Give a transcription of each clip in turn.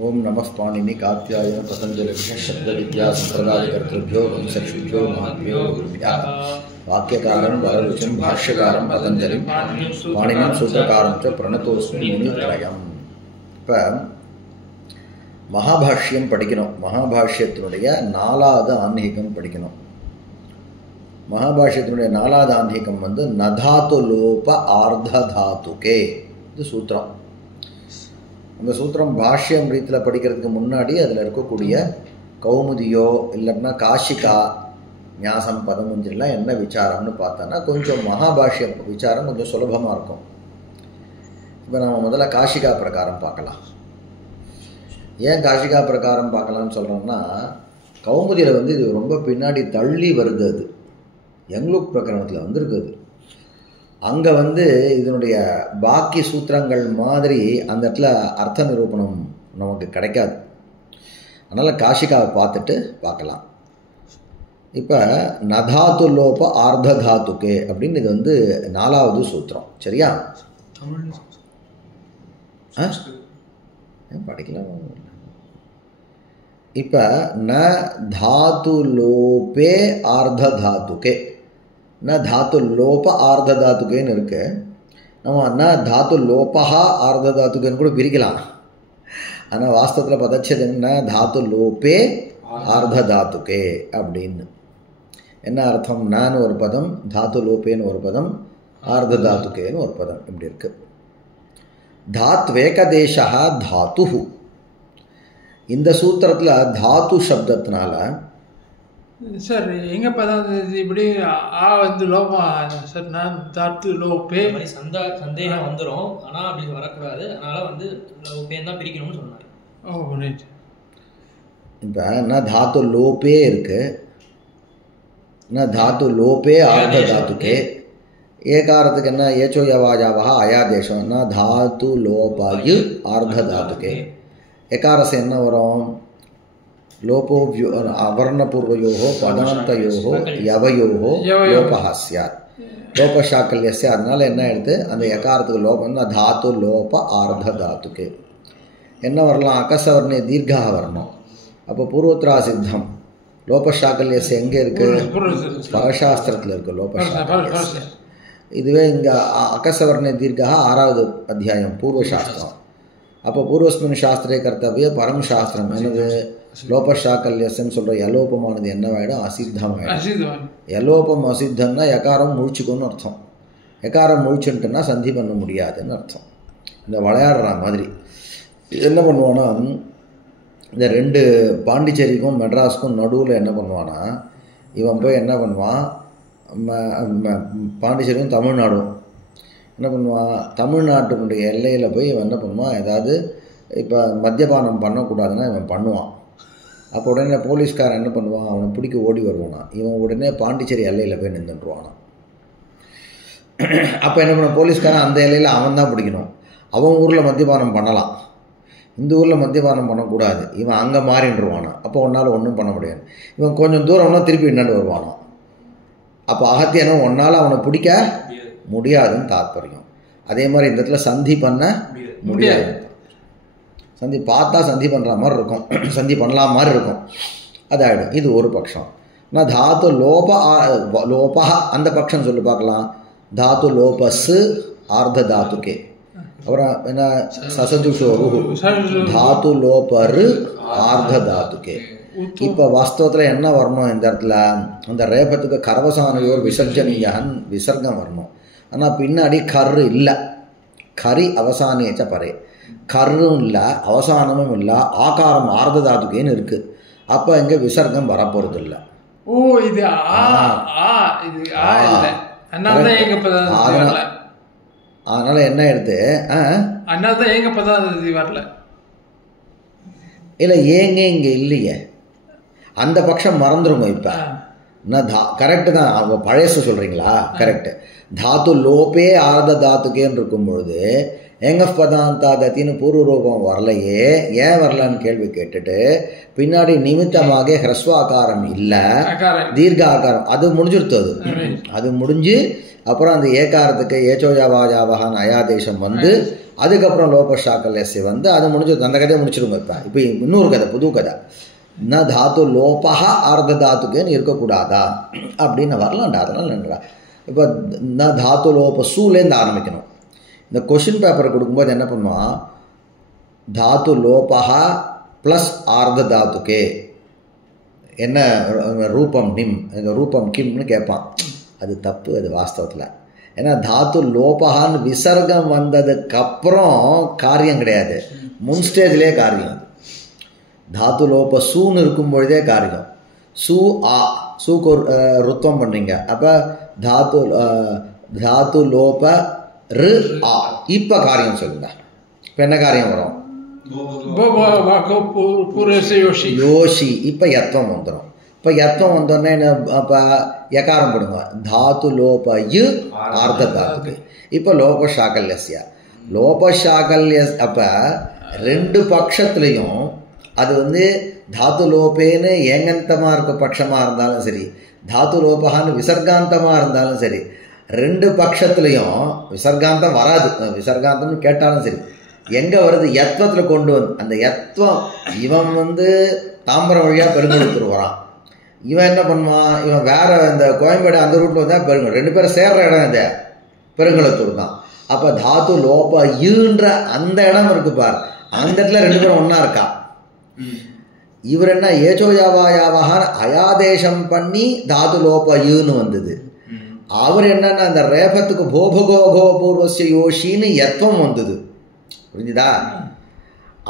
ओम नमः पाणिनि कात्यायन पतंजलि शब्द विद्या संप्रदाय कर्तृभ्यो वंशक्षुभ्यो महाभ्यो गुरुभ्यः वाक्यकारं वररुचिं भाष्यकारं पतंजलि पाणिनिं सूत्रकारं च प्रणतोस्मि मुनित्रयम्. இப்போ மகாபாஷ்யம் படிக்கணும். மகாபாஷ்யத்தினுடைய 4வது ஆன்மீகம் படிக்கணும். மகாபாஷ்யத்தினுடைய 4வது ஆன்மீகம் வந்து நதாத்து லோப ஆர்ததாத்துகே இது சூத்திரம். அந்த சூத்திரம் பாஷ்யம் ரீதியில் படிக்கிறதுக்கு முன்னாடி அதில் இருக்கக்கூடிய கௌமுதியோ இல்லைன்னா காஷிகா ஞாசம் பதமுஞ்செல்லாம் என்ன விசாரம்னு பார்த்தோன்னா கொஞ்சம் மகாபாஷ்ய விசாரம் கொஞ்சம் சுலபமாக இருக்கும். இப்போ நம்ம முதல்ல காஷிகா பிரகாரம் பார்க்கலாம். ஏன் காஷிகா பிரகாரம் பார்க்கலாம்னு சொல்கிறோம்னா, கௌமுதியில் வந்து இது ரொம்ப பின்னாடி தள்ளி வருது. அது யங்லுக் பிரகரணத்தில் வந்துருக்குது. அங்கே வந்து இதனுடைய பாக்கி சூத்திரங்கள் மாதிரி அந்த இடத்துல அர்த்த நிரூபணம் நமக்கு கிடைக்காது. அதனால் காஷிகாவை பார்த்துட்டு பார்க்கலாம். இப்போ நதாத்து லோப ஆர்ததாத்துக்கே அப்படின்னு இது வந்து 4வது சூத்திரம். சரியா? படிக்கலாம். இப்போ ந தாத்து லோபே ஆர்ததாத்துக்கே, ந தாத்து லோப ஆர்ததாத்துக்கேன்னு இருக்கு. நம்ம ந தாத்து லோபா ஆர்ததாத்துக்கேன்னு கூட பிரிக்கலாம். ஆனால் வாஸ்தவத்தில் பதச்சது என்ன, தாத்து லோபே ஆர்ததாத்துக்கே அப்படின்னு. என்ன அர்த்தம்? நான்னு ஒரு பதம், தாத்து லோபேன்னு ஒரு பதம், ஆர்ததாத்துக்கேன்னு ஒரு பதம் இப்படி இருக்கு. தாத்வேகதேசா தாத்து. இந்த சூத்திரத்தில் தாத்து சப்தத்தினால சார் எங்க பதம் இப்படி ஆ வந்து லோபா சார், நான் தாத்து லோபே சந்தேகம் வந்துடும். ஆனால் அப்படி வரக்கூடாது. அதனால வந்து லோபேன்னு தான் பிரிக்கணும்னு சொன்னார். ஓ ரைட். இப்போ ந தாத்து லோபே இருக்கு, ந தாத்து லோபே ஆர்த தாத்துக்கே. ஏகாரத்துக்கு என்ன ஏச்சோ யவாஜாவா அயாதேசம், ந தாத்து லோபாயு ஆர்த தாத்துக்கே. எகாரசு என்ன வரும்? லோபோ அவர்ணபூர்வயோகோ பதாந்தயோகோ யவயோகோ லோபஹ ஸ்யாத், லோபசாக்கல்யஸ்ய. அதனால என்ன எடுத்து அந்த எகாரத்துக்கு லோபம் தாத்து லோப ஆர்த தாத்துக்கு என்ன வரலாம்? அகசவர்ணே தீர்க்காக வரணும். அப்போ பூர்வோத்ரா சித்தம் லோபசாக்கல்யஸ்ய எங்கே இருக்குது? பரசாஸ்திரத்தில் இருக்குது லோபசாக்கல்யஸ்ய. இதுவே இங்கே அகசவர்ணே தீர்க்காக 6வது அத்தியாயம் பூர்வசாஸ்திரம். அப்போ பூர்வஸ்மின் சாஸ்திரே கர்த்தவிய பரம் சாஸ்திரம் என்னது? லோபசாக்கல்யஸ்ன்னு சொல்கிற யலோபமானது என்னவாயிடும்? அசித்தமாயிடும். யலோபம் அசித்தம்னா எக்காரம் முழிச்சுக்கோன்னு அர்த்தம். எக்காரம் முழிச்சுட்டுன்னா சந்தி பண்ண முடியாதுன்னு அர்த்தம். இந்த விளையாடுற மாதிரி என்ன பண்ணுவான்னா, இந்த 2 பாண்டிச்சேரிக்கும் மெட்ராஸுக்கும் நடுவில் என்ன பண்ணுவான்னா, இவன் போய் என்ன பண்ணுவான், பாண்டிச்சேரியும் தமிழ்நாடும் என்ன பண்ணுவான், தமிழ்நாட்டினுடைய எல்லையில் போய் இவன் என்ன பண்ணுவான், ஏதாவது இப்போ மத்தியபானம் பண்ணக்கூடாதுன்னா இவன் பண்ணுவான். அப்போ உடனே போலீஸ்காரன் என்ன பண்ணுவான், அவனை பிடிக்க ஓடி வருவானா. இவன் உடனே பாண்டிச்சேரி எல்லையில் போய் நின்றுடுவானான். அப்போ என்ன பண்ண, போலீஸ்காரன் அந்த எல்லையில் அவன் தான் பிடிக்கணும். அவன் ஊரில் மத்தியபானம் பண்ணலாம், இந்த ஊரில் மத்தியபானம் பண்ணக்கூடாது. இவன் அங்கே மாறின்றுவானான். அப்போ ஒன்றால் ஒன்றும் பண்ண முடியாது. இவன் கொஞ்சம் தூரம்னா திருப்பி என்னாண்டு வருவானான். அப்போ அகத்தியனை ஒன்றால் அவனை பிடிக்க முடியாதுன்னு தாற்பயம். அதே மாதிரி இந்த இடத்துல சந்தி பண்ண முடியாது. சந்தி பார்த்தா சந்தி பண்ணுற மாதிரி இருக்கும், சந்தி பண்ணலாம் மாதிரி இருக்கும், அதாயிடும். இது ஒரு பட்சம். நான் தாத்து லோபா அந்த பட்சம் சொல்லி பார்க்கலாம். தாத்து லோபஸ் ஆர்த தாத்துக்கே. அப்புறம் என்ன சசதுஷோரு தாத்து லோபரு ஆர்த தாத்துக்கே. இப்போ வாஸ்தவத்தில் என்ன வரணும் இந்த இடத்துல, அந்த ரேபத்துக்கு கரவசானையோர் விசர்ஜனீயான் விசர்க்கம் வரணும். ஆனால் பின்னாடி கரு இல்லை, கரி அவசானியச்ச பரே, கரும் இல்லை அவசானமும் இல்லை, ஆகாரம் ஆர்த தாத்துக்கேன்னு இருக்குது. அப்போ இங்கே விசர்க்கம் வரப்போகிறது இல்லை. ஓ இது அதனால என்ன எடுத்து வரல இல்லை, ஏங்க இங்கே இல்லையே, அந்த பட்சம் மறந்துருங்க. இப்போ நான் கரெக்டு தான், அவங்க பழையசு சொல்கிறீங்களா? கரெக்டு. தாத்து லோபே ஆர்த தாத்துக்கேன்னு இருக்கும் பொழுது ஏங்கப் பதாந்தாதத்தின்னு பூர்வ ரூபம் வரலையே, ஏன் வரலன்னு கேள்வி கேட்டுட்டு பின்னாடி நிமித்தமாக ஹ்ரஸ்வாகாரம் இல்லை, தீர்க்க ஆகாரம் அது முடிஞ்சிருத்தது. அது முடிஞ்சு அப்புறம் அந்த ஏகாரத்துக்கு ஏச்சோஜாவாஜாவகான்னு அயாதேசம் வந்து அதுக்கப்புறம் லோபஷாக்கல்யசி வந்து அது முடிஞ்சிருது. அந்த கதையை முடிச்சிருங்க. இப்போ இன்னொரு கதை, புது கதை. ந தாத்து லோபா ஆர்த்த தாத்துக்குன்னு இருக்கக்கூடாதா அப்படின்னு வரலாம்டா. அதெல்லாம் இல்லைன்றா. இப்போ ந தாத்து லோப சூலேருந்து ஆரம்பிக்கணும். இந்த கொஷின் பேப்பர் கொடுக்கும்போது என்ன பண்ணுவான், தாத்து லோபா ப்ளஸ் ஆர்த்த தாத்துக்கே என்ன ரூபம் நிம், ரூபம் கிம்னு கேட்பான். அது தப்பு, அது வாஸ்தவத்தில். ஏன்னா தாத்து லோபகான்னு விசர்க்கம் வந்ததுக்கப்புறம் காரியம் கிடையாது, முன் ஸ்டேஜ்லேயே காரியம். தாத்து லோப சூன்னு இருக்கும் பொழுதே காரியம். சூ ஆ, சூக்கு ருத்வம் பண்ணுறீங்க, அப்போ தாத்து லோப ரு ஆ, இப்போ காரியம் சொல்லுங்க. இப்போ என்ன காரியம் வரும்? யோஷி. இப்போ யத்வம் வந்துடும். இப்போ யத்வம் வந்தோடனே இப்போ யகாரம் போடுங்க, தாத்து லோப யு ஆர்த்த தாத்துக்கு. இப்போ லோபஷாக்கல்யஸ்ய லோபஷாக்கல்ய. அப்போ ரெண்டு பட்சத்துலேயும் அது வந்து தாத்து லோபேன்னு ஏங்கந்தமாக இருக்க பட்சமாக இருந்தாலும் சரி, தாத்து லோபகான்னு விசர்காந்தமாக இருந்தாலும் சரி, ரெண்டு பட்சத்துலேயும் விசர்காந்தம் வராது. விசர்காந்தம்னு கேட்டாலும் சரி, எங்கே வருது? யத்வத்தில் கொண்டு வந்து அந்த யத்வம். இவன் வந்து தாம்பரம் வழியாக பெருங்குளத்தூர் வரான். இவன் என்ன பண்ணுவான்? இவன் வேற இந்த கோயம்பேடு அந்த ரூட்டில் வந்தால் பெருங்குளம். ரெண்டு பேரும் சேர்ற இடம் இது பெருங்குளத்தூர் தான். அப்போ தாத்து லோப யுன்ற அந்த இடம் இருக்கு பார், அந்த இடத்துல ரெண்டு பேரும் ஒன்றா இருக்கா. இவர் என்ன ஏச்சோயாவாயாவாக அயாதேசம் பண்ணி தாத்து லோப யுன்னு வந்தது. அவர் என்னன்னா அந்த ரேபத்துக்கு போபகோகோ பூர்வசிய யோஷின்னு யத்வம் வந்தது. புரிஞ்சுதா?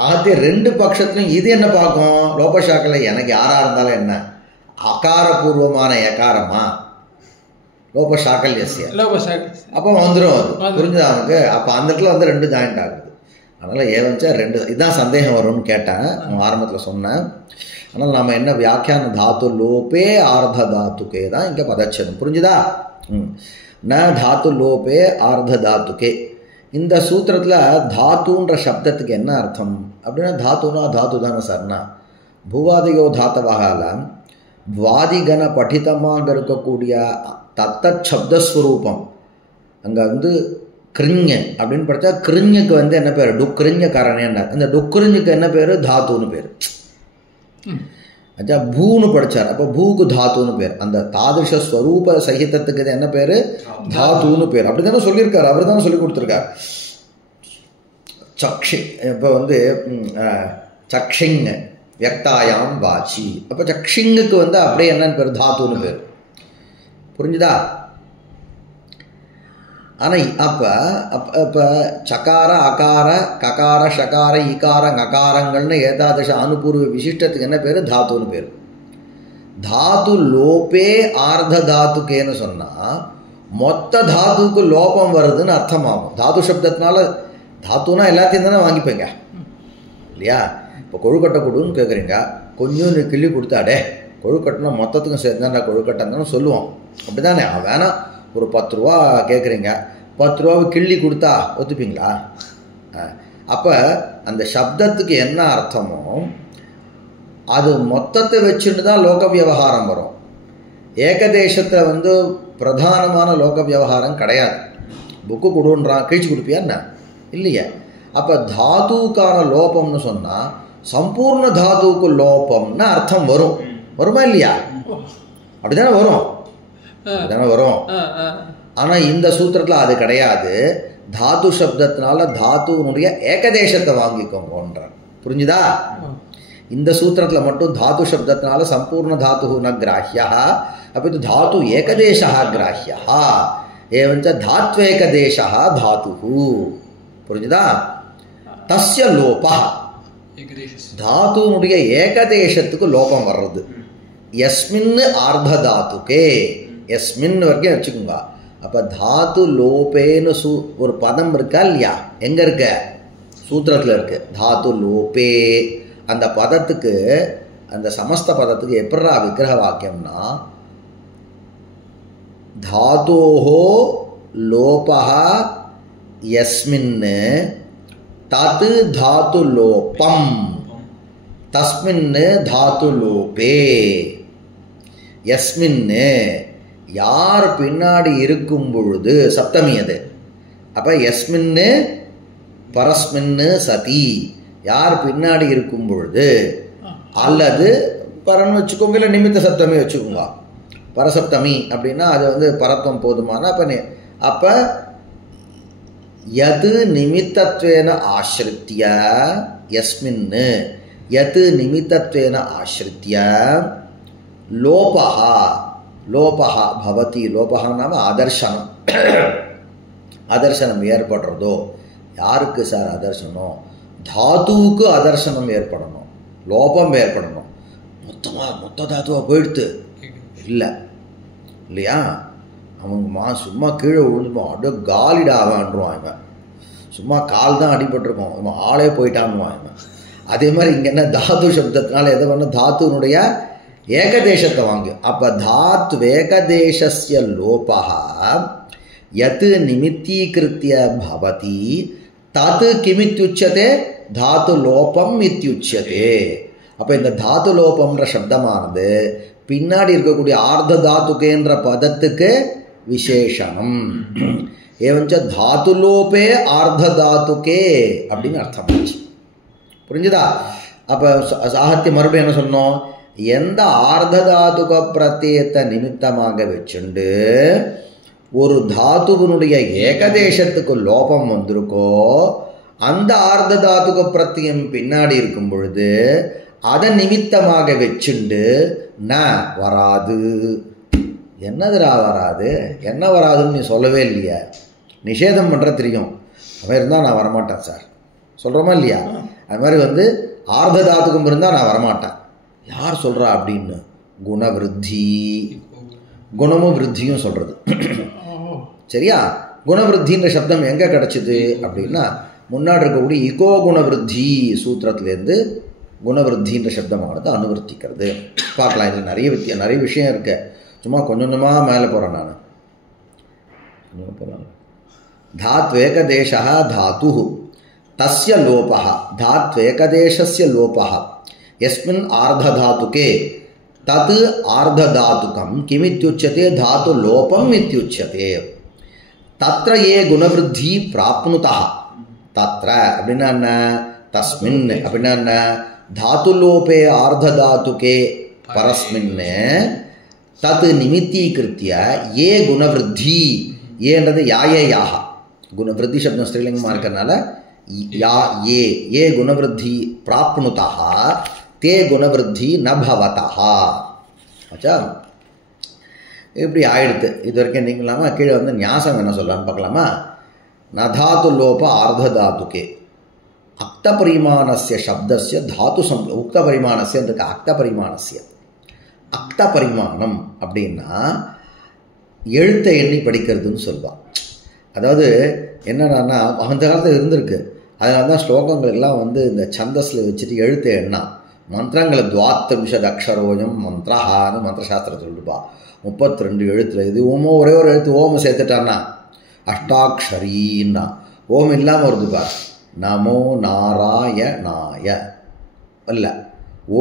ஆகத்தே ரெண்டு பட்சத்துலையும் இது என்ன பார்க்கும்? லோபஷாக்கில் எனக்கு யாராக இருந்தாலும் என்ன, அகாரபூர்வமான எகாரமா லோபஷாக்கல்யஸ்ய அப்போ வந்துடும். அது புரிஞ்சுதா அவனுக்கு? அப்போ அந்த இடத்துல வந்து ரெண்டு ஜாயிண்ட் ஆகுது. அதனால் ஏவஞ்சா ரெண்டு, இதுதான் சந்தேகம் வரும்னு கேட்டேன், நான் ஆரம்பத்தில் சொன்னேன். ஆனால் நம்ம என்ன வியாக்கியான தாத்து லோபே ஆர்த்த தாத்துக்கே தான் இங்கே பதச்சேதம். புரிஞ்சுதா? ந தாத்து லோபே ஆர்த்த தாத்துக்கே. இந்த சூத்திரத்தில் தாத்துன்ற சப்தத்துக்கு என்ன அர்த்தம் அப்படின்னா, தாத்துனா தாத்து தானே சார்னா பூவாதிகோ தாத்தவகால வாதிகன படித்தமாக இருக்கக்கூடிய தத்தத் சப்தஸ்வரூபம். அங்கே வந்து கிருஞ்ச அப்படின்னு படித்தா கிருஞ்சுக்கு வந்து என்ன பேர்? டுக்கிருஞ்ச காரணம். அந்த டுக்கிருஞ்சுக்கு என்ன பேர்? தாத்துன்னு பேர். அச்சா பூன்னு படித்தார், அப்போ பூக்கு தாத்துன்னு பேர். அந்த தாதிருஷ ஸ்வரூப சகிதத்துக்கு என்ன பேர்? தாத்துன்னு பேர். அப்படி தானே சொல்லியிருக்காரு, அவர் தானே சொல்லி கொடுத்துருக்கார். சக்ஷி இப்போ வந்து சக்ஷிங் வியக்தாயாம் வாச்சி. அப்போ சக்ஷிங்குக்கு வந்து அப்படியே என்னன்னு பேர்? தாத்துன்னு பேர். புரிஞ்சுதா? ஆனால் அப்போ சகார அகார ககார ஷகார இகார நகாரங்கள்னு ஏதாதச அனுபூர்வ விசிஷ்டத்துக்கு என்ன பேர்? தாத்துன்னு பேர். தாத்து லோபே ஆர்த்த தாத்துக்கேன்னு சொன்னால் மொத்த தாத்துக்கு லோபம் வருதுன்னு அர்த்தமாகும். தாத்து சப்தத்தினால தாத்துனா எல்லாத்தையும் தானே வாங்கிப்பீங்க இல்லையா? இப்போ கொழுக்கட்டை கொடுன்னு கேட்குறீங்க, கொஞ்சம் நீ கிள்ளி கொடுத்தாடே கொழுக்கட்டைனா மொத்தத்துக்கும் சேர்ந்தாண்டா கொழுக்கட்டைன்னு சொல்லுவோம், அப்படி தானே? வேணாம், ஒரு 10 ரூபா கேட்குறீங்க, 10 ரூபாவை கிள்ளி கொடுத்தா ஒத்துப்பீங்களா? அப்போ அந்த சப்தத்துக்கு என்ன அர்த்தமோ அது மொத்தத்தை வச்சுட்டு தான் லோக விவகாரம் வரும். ஏகதேசத்தை வந்து பிரதானமான லோக விவகாரம் கிடையாது. புக்கு கொடுன்றான், கிழிச்சு கொடுப்பியா என்ன? இல்லையே. அப்போ தாத்துக்கான லோபம்னு சொன்னால் சம்பூர்ண தாத்துக்கு லோபம்னு அர்த்தம் வரும். வருமா இல்லையா? அப்படிதானே வரும், அப்படிதானே வரும். ஆனால் இந்த சூத்திரத்தில் அது கிடையாது. தாத்து சப்தத்தினால தாத்துனுடைய ஏகதேசத்தை வாங்கிக்கோங்கன்றான். புரிஞ்சுதா? இந்த சூத்திரத்தில் மட்டும் தாத்து சப்தத்தினால சம்பூர்ண தாத்து ந கிராஹ்யா, அப்போ இது தாத்து ஏகதேசா கிராஹ்யா, ஏவஞ்ச தாத்வேகதேசா தாத்து. புரிஞ்சுதா? தஸ்ய லோபா, தாத்துனுடைய ஏகதேசத்துக்கு லோபம் வர்றது. யஸ்மின் ஆர்த்த தாத்துக்கே, யஸ்மின் வரைக்கும் வச்சுக்கோங்க. அப்போ தாத்து லோபேன்னு ஒரு பதம் இருக்கா இல்லையா? எங்கே இருக்க? சூத்திரத்தில் இருக்கு. தாத்து லோபே அந்த பதத்துக்கு, அந்த சமஸ்த பதத்துக்கு எப்படா விக்கிரக வாக்கியம்னா, தாத்தோஹோ லோபா யஸ்மின் தத் தாத்து லோபம் தஸ்மின் தாத்து லோபே யஸ்மின் யார் பின்னாடி இருக்கும் பொழுது சப்தமி அது. அப்போ யஸ்மின்னு பரஸ்மின்னு சதி யார் பின்னாடி இருக்கும் பொழுது அல்லது பரன்னு வச்சுக்கோங்க, இல்லை நிமித்த சப்தமி வச்சுக்கோங்க. பரசப்தமி அப்படின்னா அது வந்து பரத்துவம் போதுமான. அப்போ யது நிமித்தத்வேன ஆசிரித்ய யஸ்மின்னு யது நிமித்தத்வேன ஆசிரித்ய லோபஹா லோபஹா பவதி. லோபஹா நாம அதர்சனம். அதர்சனம் ஏற்படுறதோ யாருக்கு சார் அதர்சனம்? தாத்துவுக்கு அதர்சனம் ஏற்படணும், லோபம் ஏற்படணும். மொத்த தாத்துவாக போயிடுத்து இல்லை இல்லையா? அவங்க சும்மா கீழே விழுந்துப்போம், அப்படியே காலிடாவான்ருவான் இவன். சும்மா கால் தான் அடிபட்டிருக்கோம், இவன் ஆளே போயிட்டான்னுவான் இவன். அதே மாதிரி இங்கே என்ன தாத்து சப்தத்தினால எதை பண்ண தாத்துனுடைய ஏகதேசத்தை வாங்கு. அப்போ தாத் ஏகதேசஸ்ய லோபஹா யத் நிமித்தீகிருத்திய பவதி தத் கிமித்யுச்சதே தாத்து லோபம் இத்யுச்சதே. அப்போ இந்த தாத்து லோபம்ன்ற சப்தமானது பின்னாடி இருக்கக்கூடிய ஆர்த்த தாத்துக்கேன்ற பதத்துக்கு விசேஷனம். ஏவஞ்ச தாத்து லோபே ஆர்த்த தாத்துக்கே அப்படின்னு அர்த்தம் ஆச்சு. புரிஞ்சுதா? அப்போ சாகித்யம் மறுபடியும் என்ன சொன்னோம்? எந்த ஆர்த்த தாத்துக பிரத்யத்தை நிமித்தமாக வச்சுண்டு ஒரு தாத்துவனுடைய ஏகதேசத்துக்கு லோபம் வந்திருக்கோ அந்த ஆர்த்த தாத்துக பிரத்தியம் பின்னாடி இருக்கும் பொழுது அதை நிமித்தமாக வச்சுண்டு ந வராது. என்னதுரா வராது? என்ன வராதுன்னு நீ சொல்லவே இல்லையா? நிஷேதம் பண்ணுற தெரியும். அவன் இருந்தால் நான் வரமாட்டேன் சார் சொல்கிறோமா இல்லையா? அது மாதிரி வந்து ஆர்த்த தாத்துக்கும் இருந்தால் நான் வரமாட்டேன். யார் சொல்கிறா அப்படின்னு? குணவிருத்தி. குணமும் விருத்தியும் சொல்கிறது சரியா? குணவிருத்தின்ற சப்தம் எங்கே கிடச்சிது அப்படின்னா முன்னாடி இருக்கக்கூடிய இகோ குணவிருத்தி சூத்திரத்துலேருந்து குணவிருத்தின்ற சப்தமானது அனுவர்த்திக்கிறது. பார்க்கலாம், இதில் நிறைய விஷயம் இருக்கு. சும்மா கொஞ்சமாக மேலே போகிறேன் நான். தாத்வேகதேசः धातुः तस्य लोपः धात्वेकदेशस्य लोपः यस्मिन् आर्धधातुके तत् आर्धधातुकं किमित्युच्यते धातु लोपम् इत्युच्यते. तत्र ये गुणवृद्धि प्राप्नुतः तत्र அப்படின்னா என்ன? तस्मिन् அப்படின்னா என்ன? धातु लोपे आर्धधातुके परस्मिन् तत् निमित्तीकृत्य ये गुणवृद्धि ஏன்றது யாயே யாஹா குணவிருத்தி சப்தம் ஸ்ரீலிங்கமாக இருக்கிறதுனால யா ஏ குணவிருத்தி பிராப்னுதா தே குணவிருத்தி ந பவதா. ஆச்சா? இப்படி ஆயிடுத்து. இது வரைக்கும் நீங்களாமா கீழே வந்து ஞாசம் என்ன சொல்லலான்னு பார்க்கலாமா? நதாத்து லோப ஆர்த்த தாத்துக்கே அக்த பரிமாணஸ்ய சப்தஸ்ய தாத்து உக்த பரிமாணஸ்ய இருக்கு. அக்த பரிமாணஸ்ய அக்த பரிமாணம் அப்படின்னா எழுத்தை எண்ணி படிக்கிறதுன்னு சொல்லுவாள். அதாவது என்னன்னா அந்த காலத்தில் இருந்திருக்கு. அதனால தான் ஸ்லோகங்களெல்லாம் வந்து இந்த சந்தஸில் வச்சுட்டு எழுத்தை எண்ணா மந்திரங்களை துவாத்தம்ஷத் அக்ஷரோயம் மந்திரஹான்னு மந்திரசாஸ்திரத்தில் சொல்லிட்டுப்பா. 32 எழுத்துல இது ஓமோ ஒரே ஒரு எழுத்து ஓம சேர்த்துட்டான்னா அஷ்டாட்சரீன்னா ஓம் இல்லாமல் வருதுப்பா. நமோ நாராயணாய இல்லை,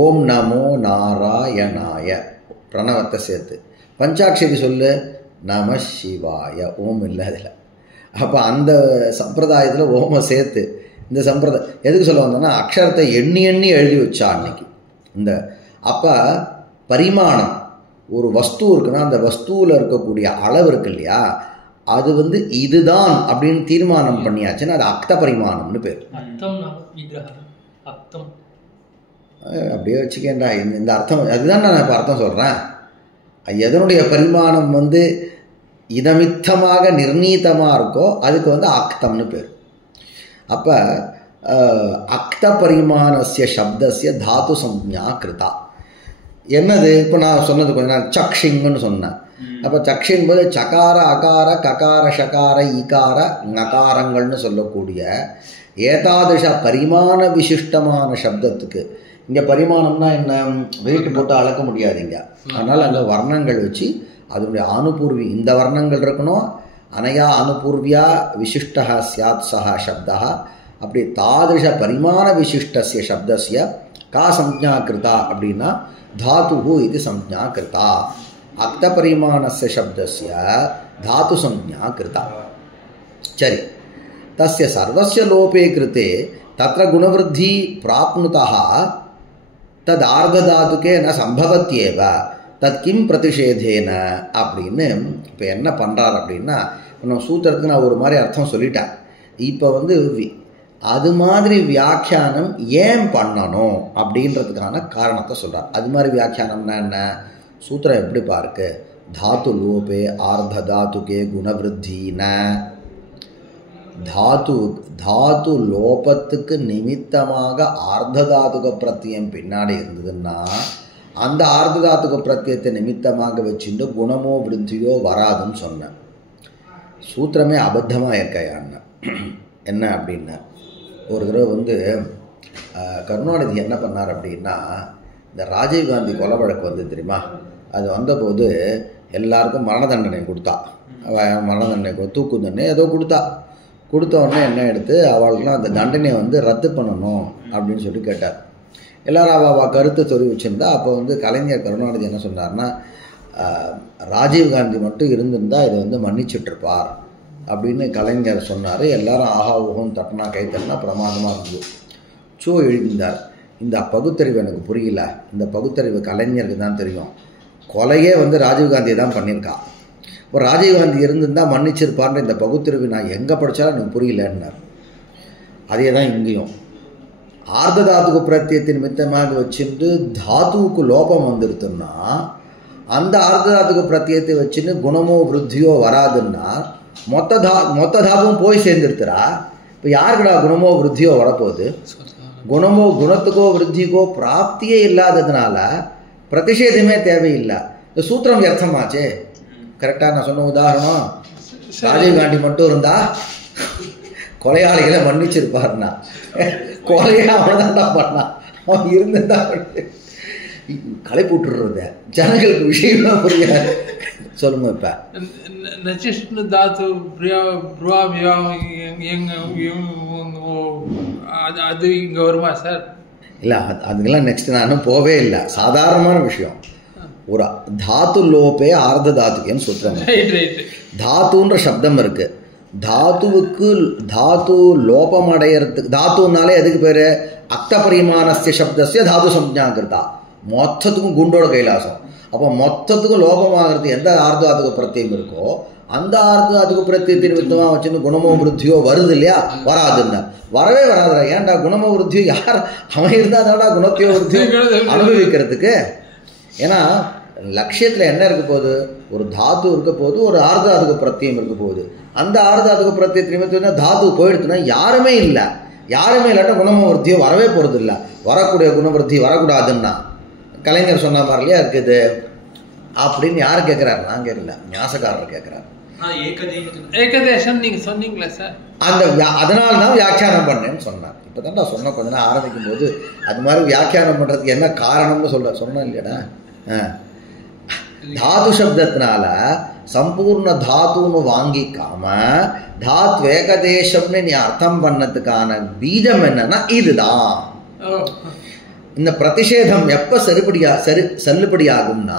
ஓம் நமோ நாராயணாய பிரணவத்தை சேர்த்து. பஞ்சாட்சரி சொல்லு நம சிவாய ஓம் இல்லை அதில். அப்போ அந்த சம்பிரதாயத்தில் ஓமை சேர்த்து இந்த சம்பிரதாயம் எதுக்கு சொல்ல வந்தோன்னா அக்ஷரத்தை எண்ணி எண்ணி எழுதி வச்சா அன்னைக்கு இந்த. அப்போ பரிமாணம் ஒரு வஸ்து இருக்குன்னா அந்த வஸ்துவில் இருக்கக்கூடிய அளவு இருக்கு இல்லையா, அது வந்து இதுதான் அப்படின்னு தீர்மானம் பண்ணியாச்சுன்னா அது அக்த பரிமாணம்னு பேர். அப்படியே வச்சுக்கேன்டா இந்த அர்த்தம். அதுதான் நான் இப்போ அர்த்தம் சொல்கிறேன். எதனுடைய பரிமாணம் வந்து இதமித்தமாக நிர்ணீதமாக இருக்கோ அதுக்கு வந்து அக்தம்னு பேர். அப்போ அக்த பரிமாணஸ்ய சப்தஸ்ய தாத்து சம்ஞா கிருதா. என்னது இப்போ நான் சொன்னது கொஞ்சம் நான் சக்ஷிங்னு சொன்னேன். அப்போ சக்ஷின் போது சகார அகார ககார ஷகார ஈகார நகாரங்கள்னு சொல்லக்கூடிய ஏதாதிஷ பரிமாண விசிஷ்டமான சப்தத்துக்கு இங்கே பரிமாணம்னா என்ன? வெயிட்டு போட்டு அளக்க முடியாதுங்க. அதனால் அங்கே வர்ணங்கள் வச்சு அதனுடைய அனுபூர்வி இந்த வர்ணங்கள் இருக்கணும். அனையா அனுபூர்வியா விசிஷ்டா சியாத் சஹா சப்தா அப்படி தாதிருஷ பரிமாண விசிஷ்டஸ்ய சப்தஸ்ய கா சம்ஞா கிருதா அப்படின்னா தாத்து இது சம்ஞா கிருதா, அக்த பரிமாணஸ்ய சப்தஸ்ய தாத்து சம்ஞா கிருதா. சரி, தஸ்ய சர்வஸ்ய லோபே கிருதே தத்ர குணவருத்தி பிராப்னுதः தத் ஆர்ததாதுக்கே ந சம்பவத்யேவ தத் கிம் பிரதிஷேதேன அப்படின்னு இப்போ என்ன பண்ணுறார் அப்படின்னா, நம்ம சூத்திரத்துக்கு நான் ஒரு மாதிரி அர்த்தம் சொல்லிட்டேன். இப்போ வந்து அது மாதிரி வியாக்கியானம் ஏன் பண்ணணும் அப்படின்றதுக்கான காரணத்தை சொல்கிறார். அது மாதிரி வியாக்கியானம்னா என்ன? சூத்திரம் எப்படி பாருக்கு, தாத்து லோபே ஆர்த்த தாத்துக்கே குணவருத்தின, தாத்து லோபத்துக்கு நிமித்தமாக ஆர்த்ததாதுக பிரத்தியம் பின்னாடி இருந்ததுன்னா அந்த ஆர்த்ததாதுக பிரத்தியத்தை நிமித்தமாக வச்சுட்டு குணமோ விருத்தியோ வராதுன்னு சொன்னேன். சூத்திரமே அபத்தமாக இருக்கையான்னு என்ன அப்படின்னா, ஒரு தடவை வந்து கருணாநிதி என்ன பண்ணார் அப்படின்னா, இந்த ராஜீவ்காந்தி கொலை வழக்கு வந்து தெரியுமா, அது வந்தபோது எல்லாருக்கும் மரண தண்டனை கொடுத்தா. மரண தண்டனை தூக்கு தண்டனை ஏதோ கொடுத்த உடனே என்ன எடுத்து அவளுக்குலாம் அந்த தண்டனையை வந்து ரத்து பண்ணணும் அப்படின்னு சொல்லி கேட்டார். எல்லோரும் அவள் கருத்து தெரிவிச்சிருந்தா. அப்போ வந்து கலைஞர் கருணாநிதி என்ன சொன்னார்னா, ராஜீவ்காந்தி மட்டும் இருந்திருந்தால் இதை வந்து மன்னிச்சிட்ருப்பார் அப்படின்னு கலைஞர் சொன்னார். எல்லாரும் ஆஹா ஊகம் தட்டினா கை தட்டினா பிரமாதமாக இருந்தது. எழுதினார், இந்த பகுத்தறிவு எனக்கு புரியல, இந்த பகுத்தறிவு கலைஞருக்கு தான் தெரியும், கொலையே வந்து ராஜீவ்காந்தி தான் பண்ணியிருக்கா, இப்போ ராஜீவ்காந்தி இருந்திருந்தால் மன்னிச்சிருப்பார்ன்ற இந்த பகுத்தறிவு நான் எங்கே படித்தாலும் எனக்கு புரியலன்னார். அதே தான் இங்கேயும் ஆர்த்ததாத்துக்கு பிரத்தியத்தின் மித்தமாக வச்சுட்டு தாத்துவுக்கு லோபம் வந்துடுதுன்னா அந்த ஆர்த்ததாத்துக்கு பிரத்தியத்தை வச்சுன்னு குணமோ விருத்தியோ வராதுன்னா மொத்த தாத்துவும் போய் சேர்ந்துருத்துறா. இப்போ யாருக்குடா குணமோ விருத்தியோ வரப்போகுது? குணத்துக்கோ விருத்திக்கோ பிராப்தியே இல்லாததுனால பிரதிஷேதமே தேவையில்லை. இந்த சூத்திரம் வியர்த்தமாச்சே. கரெக்டாக நான் சொன்ன உதாரணம், ராஜீவ்காந்தி மட்டும் இருந்தா கொலையாளிகளை மன்னிச்சிருப்பாருன்னா, கொலையை அவனைதான்டா பண்ணான், அவன் இருந்துட்டா களைப்பூட்டுறது ஜனங்களுக்கு விஷயமா புரியாது. சொல்லுங்க. இப்போ நச்சிஷ்ணு தாத்து அது இங்கே வருமா சார்? இல்லை, அதுக்கெல்லாம் நெக்ஸ்ட் நானும் போவே இல்லை. சாதாரணமான விஷயம். ஒரு தாத்து லோபே ஆர்த்த தாத்துக்கேன்னு சொல்றாங்க. தாத்துன்ற சப்தம் இருக்கு. தாத்துவுக்கு தாத்து லோபம் அடையறதுக்கு, தாத்துனாலே எதுக்கு பேரு? அக்த பரிமாணஸ்ய சப்தஸ்ய தாத்து சம்ஞா கிருதா. மொத்தத்துக்கும் குண்டோட கைலாசம். அப்போ மொத்தத்துக்கும் லோபமாகிறது எந்த ஆர்த்தாத்துக்கு பிரத்தியம் இருக்கோ அந்த ஆர்த்தாத்துக்கு பிரத்தியத்தின் வித்தமாக வச்சுன்னு குணமோ விருத்தியோ வருது இல்லையா? வராதுன்னு வரவே வராதுடா. ஏன்டா குணமோ விருத்தியோ யார் அவன் இருந்தாதான்டா குணத்தையோ விருத்தியோ அனுபவிக்கிறதுக்கு. ஏன்னா லட்சியத்தில் என்ன இருக்க போகுது? ஒரு தாத்து இருக்க போகுது, ஒரு ஆர்த்தாத்துக்கு பிரத்தியம் இருக்க போகுது. அந்த ஆர்த்தாத்துக்கு பிரத்தியத்தின் நிமித்தம் தாத்து போயிடுச்சுன்னா யாருமே இல்லை. யாருமே இல்லாட்டா குணமோ விருத்தியோ வரவே போகிறது இல்லை. வரக்கூடிய குணவிருத்தி வரக்கூடாதுன்னா கலைஞர் சொன்ன மாதிரிலையா இருக்குது அப்படின்னு யார் கேட்குறாரு? நான் கேட்கல, ஞாசக்காரர் கேட்குறாரு. ஏகதேசம் நீங்கள் சொன்னீங்களா சார்? அதனால தான் வியாக்கியானம் பண்ணேன்னு சொன்னார். இப்போ தான் நான் சொன்ன கொஞ்ச நேரம் ஆரம்பிக்கும் போது அது மாதிரி வியாக்கியானம் பண்ணுறதுக்கு என்ன காரணம்னு சொன்னேன் இல்லையாடா. தாது சப்தத்தினால சம்பூர்ண தாத்துன்னு வாங்கிக்காம தாத் ஏகதேசம்னு நீ அர்த்தம் பண்ணதுக்கான பீஜம் என்னன்னா இதுதான். இந்த பிரதிஷேதம் எப்ப செல்லுபடியாகும்னா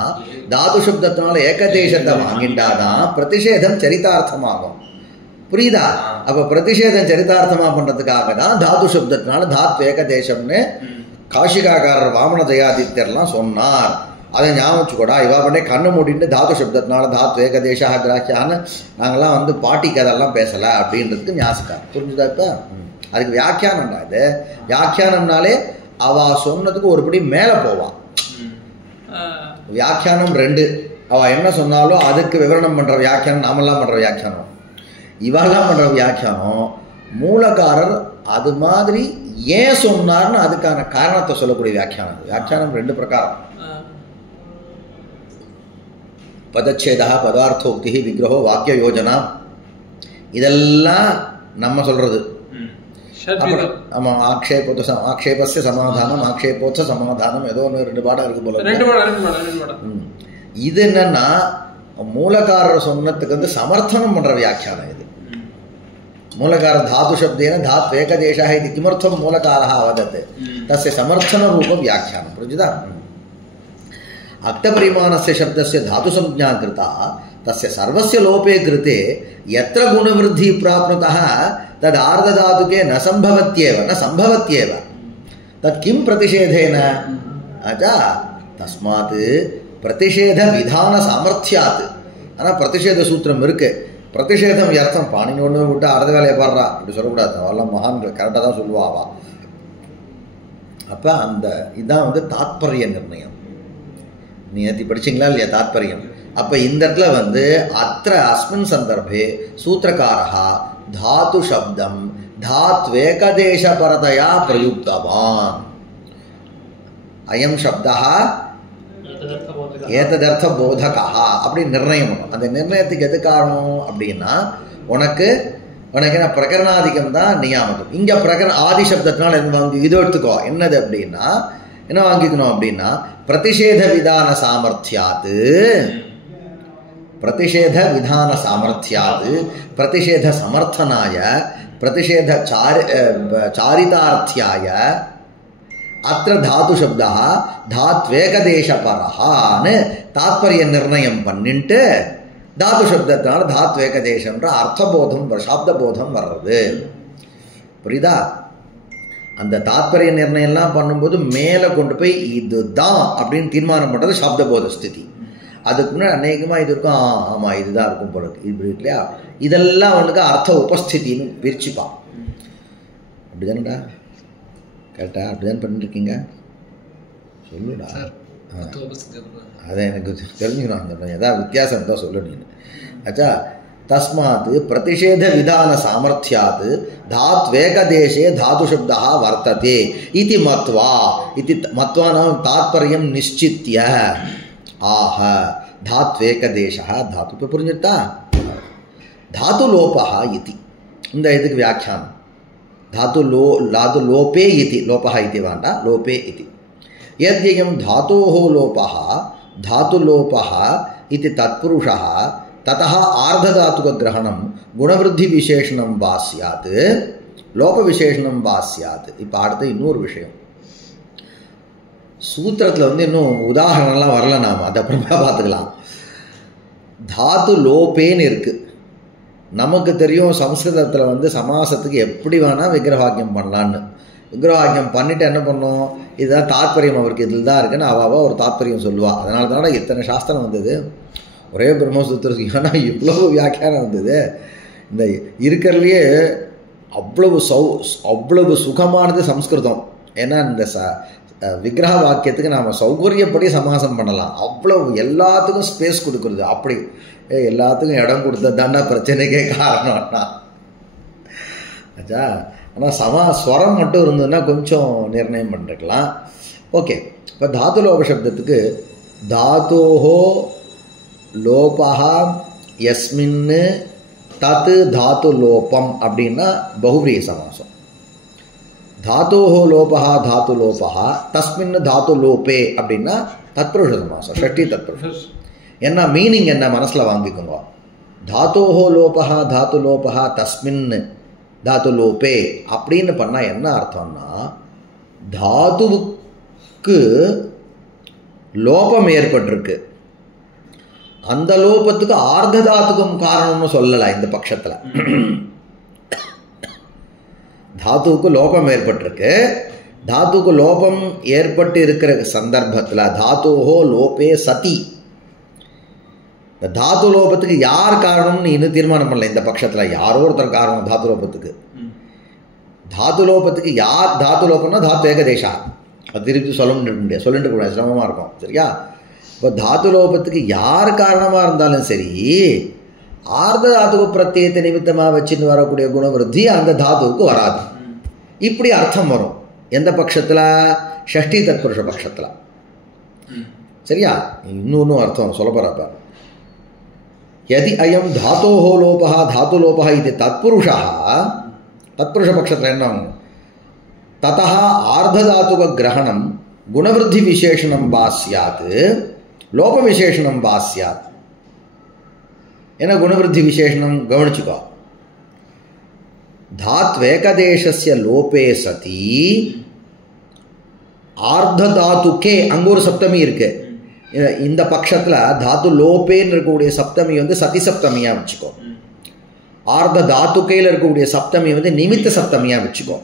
தாது சப்தத்தினால ஏகதேசத்தை வாங்கிட்டாதான் பிரதிஷேதம் சரிதார்த்தமாகும். புரியுதா? அப்ப பிரதிஷேதம் சரிதார்த்தமா பண்றதுக்காக தான் தாது சப்தத்தினால தாத் ஏகதேசம்னு காஷிகாக்காரர் வாமன ஜெயாதித்யர்லாம் சொன்னார். அதை ஞாபகம் வச்சுக்கூடா. இவா பண்ணே கண்ணு மூடிட்டு தாத்து சப்தத்தினால தாத்து ஏகதேசா கிராக்கியான்னு நாங்கள்லாம் வந்து பாட்டி கதெல்லாம் பேசலை அப்படின்றதுக்கு ஞாசிக்கார். புரிஞ்சுதா? இப்போ அதுக்கு வியாக்கியானம்டா. இது வியாக்கியானம்னாலே அவ சொன்னதுக்கு ஒருபடி மேலே போவான். வியாக்கியானம் ரெண்டு. அவள் என்ன சொன்னாலும் அதுக்கு விவரணம் பண்ணுற வியாக்கியானம் நாமெல்லாம் பண்ணுற வியாக்கியானம், இவெல்லாம் பண்ணுற வியாக்கியானம். மூலக்காரர் அது மாதிரி ஏன் சொன்னார்னு அதுக்கான காரணத்தை சொல்லக்கூடிய வியாக்கியானம். வியாக்கியானம் ரெண்டு பிரகாரம். பதச்சேதா, பதார்த்தோக்தி, விக்கிரகோ, வாக்கிய யோஜனா, இதெல்லாம் நம்ம சொல்றது. ஆமாம், ஆக்ஷேபஸ்ய சமாதானம், ஆக்ஷேபோத்ச சமாதானம், ஏதோ ஒன்று ரெண்டு பாடம் இருக்கு போல. இது என்னன்னா மூலக்காரர் சொன்னதுக்கு வந்து சமர்த்தனம் பண்ற வியாக்கியானம் இது. मूलकार धातुशब्देन धात्वेकदेशः इति किमर्थं मूलकारः अवदत् तस्य समर्थनरूपव्याख्यानं प्रयुज्यता अक्तपरिमाणस्य शब्दस्य धातुसंज्ञा कृता तस्य सर्वस्य लोपे कृते यत्र गुणवृद्धिः प्राप्नुतः तद् आर्धधातुके न सम्भवत्येव तत् किं प्रतिषेधेन अजा तस्मात् प्रतिषेधविधानसामर्थ्यात् ஆனால் பிரதிஷேத சூத்திரம் இருக்கு. பிரதிஷேதம் அர்த்தம் பாணினி ஒன்று விட்டு அர்த்த வேலையை பாடுறா அப்படி சொல்லக்கூடாது. அவெல்லாம் மகான்கள் கரெக்டாக தான் சொல்லுவாவா. அப்போ அந்த இதான் வந்து தாத்பரிய நிர்ணயம். நீ ஏற்றி படிச்சிங்களா இல்லையா தாத்பரியம்? அப்போ இந்த இடத்துல வந்து அத்திர அஸ்மின் சந்தர்ப்பே சூத்திரக்காரா தாத்து சப்தம் தாத்வேகதேசபரதயா பிரயுக்தவான். அயம் சப்தா ஏததர்த்த போதகா அப்படி நிர்ணயம் பண்ணும். அந்த நிர்ணயத்துக்கு எது காரணம் அப்படின்னா உனக்கு என்ன பிரகரணாதிக்கம் தான் நியாமகம். இங்கே ஆதி சப்தத்தினால என்ன வாங்கி இது எடுத்துக்கோ. என்னது அப்படின்னா என்ன வாங்கிக்கணும் அப்படின்னா பிரதிஷேத விதான சாமர்த்தியாது பிரதிஷேத சமர்த்தனாய பிரதிஷேத சாரிதார்த்தியாய அத்திர தாத்து சப்தா தாத்வேகதேசபரஹான்னு தாத்பரிய நிர்ணயம் பண்ணிட்டு தாத்து சப்தத்தினால தாத்வேகதேசம்ன்ற அர்த்தபோதம் சாப்தபோதம் வர்றது. புரியுதா? அந்த தாத்பரிய நிர்ணயம்லாம் பண்ணும்போது மேலே கொண்டு போய் இதுதான் அப்படின்னு தீர்மானம் பண்ணுறது சாப்தபோத ஸ்திதி. அதுக்கு முன்னாடி அநேகமாக இது இருக்கும். ஆமாம் இதுதான் இருக்கும் போல இப்படி இருக்கு இல்லையா? இதெல்லாம் அவனுக்கு அர்த்த உபஸ்திதின்னு பிரிச்சுப்பான். அப்படிதானடா? கரெக்டா? அப்படிதான் பண்ணிருக்கீங்க? சொல்லுடா. அதை எனக்கு தெரிஞ்சுக்கணும். ஏதாவது வித்தியாசம் இருந்தால் சொல்லு நீ. ஆச்சா தஸ்மாத் பிரதிஷேத விதான சாமர்த்தியாத் தாத்வேகதேசே தாது சப்தா வர்த்ததே இதி மத்வா நாம் தாத்பரியம் நிச்சித்ய ஆஹ தாத்வேகதேசः தாத்து. இப்போ புரிஞ்சுட்டா? தாத்து லோபः இதி இந்த இதுக்கு வியாக்கியானம். धातु लोपे इति लोपः इति वाण्डा लोपे इति यद्ययं धातोः लोपः धातुलोपः इति तत्पुरुषः ततः आर्धधातुकग्रहणं गुणवृद्धिविशेषणं वा स्यात् लोपविशेषणं वा स्यात्. இப்போ அடுத்து இன்னொரு விஷயம். சூத்திரத்தில் வந்து இன்னும் உதாரணம்லாம் வரல. நாம் அதை அப்புறமா பார்த்துக்கலாம். தாத்து லோப்பேன்னு இருக்குது. நமக்கு தெரியும் சம்ஸ்கிருதத்தில் வந்து சமாசத்துக்கு எப்படி வேணால் விக்கிரவாக்கியம் பண்ணலான்னு. விக்கிரவாக்கியம் பண்ணிவிட்டு என்ன பண்ணோம், இதுதான் தாத்பரியம் அவருக்கு இதில் தான் இருக்குன்னு அவாவா ஒரு தாத்பரியம் சொல்லுவாள். அதனால தானே இத்தனை சாஸ்திரம் வந்தது. ஒரே பிரம்மசூத்திரத்துக்கு ஏன்னா இவ்வளவு வியாக்கியானம் வந்தது. இந்த இருக்கிறதுலையே அவ்வளவு சுகமானது சம்ஸ்கிருதம். ஏன்னா இந்த விக்கிரக வாக்கியத்துக்கு நாம் சௌகரியப்படி சமாசம் பண்ணலாம். அவ்வளவு எல்லாத்துக்கும் ஸ்பேஸ் கொடுக்குறது. அப்படி எல்லாத்துக்கும் இடம் கொடுத்தது தானே பிரச்சனைக்கே காரணம்னா. ஆச்சா ஆனால் ஸ்வரம் மட்டும் இருந்ததுன்னா கொஞ்சம் நிர்ணயம் பண்ணிருக்கலாம். ஓகே. இப்போ தாத்து லோப சப்தத்துக்கு தாத்தோஹோ லோபா யஸ்மின்னு தத்து தாத்து லோபம் அப்படின்னா பகுபிரிய சமாசம். தாத்தோஹோ லோபா தாத்து லோபா தஸ்மின்னு தாத்து லோபே அப்படின்னா தத்புருஷ சமாசம், ஷஷ்டி தத்புருஷம். என்ன மீனிங் என்ன மனசில் வாங்கிக்கோங்க. தாத்தோஹோ லோபா தாத்து லோபா தஸ்மின் தாத்து லோபே அப்படின்னு பண்ணால் என்ன அர்த்தம்னா தாத்துவுக்கு லோபம் ஏற்பட்டிருக்கு. அந்த லோபத்துக்கு ஆர்த்த தாத்துக்கும் காரணம்னு சொல்லலாம். இந்த பட்சத்தில் தாத்துவுக்கு லோபம் ஏற்பட்டிருக்கு. தாத்துவுக்கு லோபம் ஏற்பட்டு இருக்கிற சந்தர்ப்பத்தில் தாத்தோஹோ லோபே சதி, இந்த தாத்து லோபத்துக்கு யார் காரணம்னு இன்னும் தீர்மானம் பண்ணல. இந்த பட்சத்தில் யாரோ ஒருத்தர் காரணம் தாத்து லோபத்துக்கு. தாத்து லோபத்துக்கு யார் தாத்து லோபம்னா தாத்து ஏகதேசா. அது திருப்பி சொல்லிட்டு கூடாது, சிரமமாக இருக்கும். சரியா? இப்போ தாத்து லோபத்துக்கு யார் காரணமாக இருந்தாலும் சரி, ஆர்த்த தாத்துக்கு பிரத்யேகத்தை நிமித்தமாக வச்சுன்னு வரக்கூடிய குணவருத்தி அந்த தாத்துவுக்கு வராது. இப்படி அர்த்தம் வரும். எந்த பட்சத்தில்? ஷஷ்டி தத்புருஷ பட்சத்தில். சரியா? இன்னொன்று அர்த்தம் சொல்ல போகிறப்ப यदि अयम धातोः लोपः धातुलोपः इति तत्पुरुषः तत्पुरुषपक्षत्र என்ன ततः आर्धधातुकग्रहणं गुणवृद्धिविशेषणं वा स्यात् लोपविशेषणं वा स्यात्. என்ன குணவருத்தி விசேஷனம் கவனிச்சுக்கோ. தாத்வேகதேசஸ்ய லோபே சதி ஆர்த்ததாத்துக்கே அங்கே ஒரு சப்தமி இருக்கு. இந்த பட்சத்தில் தாத்து லோபேன்னு இருக்கக்கூடிய சப்தமி வந்து சதி சப்தமியாக வச்சுக்கோ. ஆர்த்த தாத்துக்கையில் இருக்கக்கூடிய சப்தமி வந்து நிமித்த சப்தமியாக வச்சுக்கோ.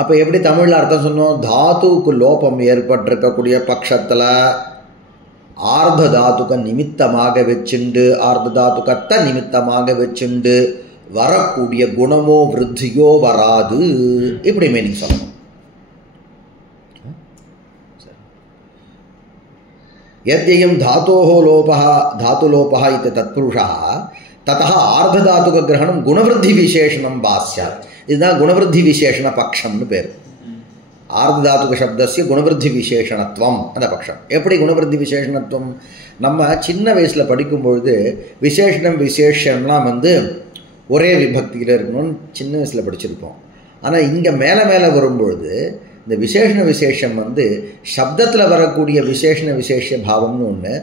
அப்போ எப்படி தமிழில் அர்த்தம் சொன்னோம்? தாத்துவுக்கு லோபம் ஏற்பட்டிருக்கக்கூடிய பட்சத்தில் ஆர்த்த தாத்துக்க நிமித்தமாக வச்சுண்டு ஆர்த்த தாத்துக்கத்தை நிமித்தமாக வச்சுண்டு வரக்கூடிய குணமோ விருத்தியோ வராது. இப்படி மீனிங் சொல்லணும். यद्ययं धातोः लोपः धातुलोपः इति तत्पुरुषः ततः आर्धधातुकग्रहणं गुणवृद्धिविशेषणं भास्यात्. இதுதான் குணவருத்தி விசேஷண பக்ஷம்னு பேர். ஆர்ததாத்துக சப்தஸ்ய குணவருத்தி விசேஷணத்துவம் அந்த பட்சம். எப்படி குணவருத்தி விசேஷணத்துவம்? நம்ம சின்ன வயசில் படிக்கும்பொழுது விசேஷணம் விசேஷம்லாம் வந்து ஒரே விபக்தியில் இருக்கணும்னு சின்ன வயசில் படிச்சிருப்போம். ஆனால் இங்கே மேலே மேலே வரும்பொழுது இந்த விசேஷண விசேஷம் வந்து சப்தத்தில் வரக்கூடிய விசேஷண விசேஷ பாவம்னு ஒன்று,